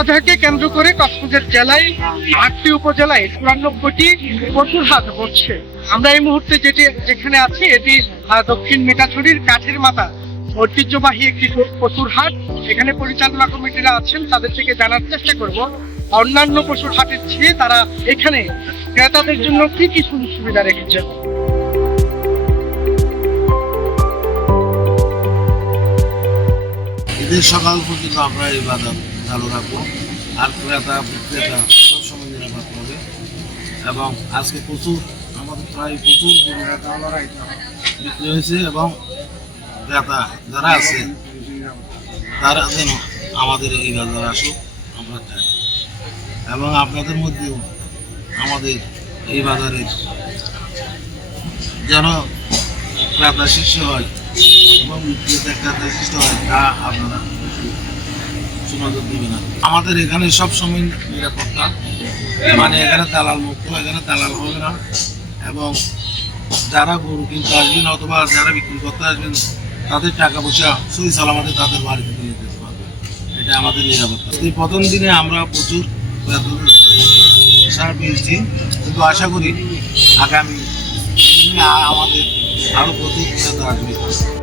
আজহাকে কেন্দ্র করে কক্সবাজার জেলায় ৮টি উপজেলায় ৯৪টি পশুর হাট বসছে। আমরা এই মুহূর্তে যেখানে আছি এটি দক্ষিণ মিঠাছড়ির কাঠের মাথা ঐতিহ্যবাহী একটি পশুর হাট। এখানে পরিচালনা কমিটিরা আছেন, তাদের থেকে জানার চেষ্টা করব অন্যান্য পশুর হাটের চেয়ে তারা এখানে ক্রেতাদের জন্য কি কি সুযোগ সুবিধা রেখেছেন। ঈদের সকাল পর্যন্ত আমরা এই বাজার চালু রাখবো, আর ক্রেতা বিক্রেতা সবসময় নিরাপদ হবে। এবং আজকে আমাদের প্রায় প্রচুর বিক্রি হয়েছে এবং ক্রেতা যারা আছে তারা যেন আমাদের এই বাজারে আসুক আমরা চাই, এবং আপনাদের মধ্যেও আমাদের এই বাজারের যেন ক্রেতা সৃষ্টি হয় এবং ক্রেতা সৃষ্টি হয় তা আপনারা সুনজর দিবেন। আমাদের এখানে সবসময় নিরাপত্তা, মানে এখানে দালাল মুক্ত, এখানে দালাল হবে না, এবং যারা গরু কিনতে আসবেন অথবা যারা বিক্রি করতে আসবেন তাদের টাকা পয়সা সহি সালামতে তাদের বাড়িতে নিয়ে যেতে পারবে, এটা আমাদের নিরাপত্তা। এই প্রথম দিনে আমরা প্রচুর সার পেয়েছি, কিন্তু আশা করি আগামী দিনে আমাদের আরও প্রচুর আসবে।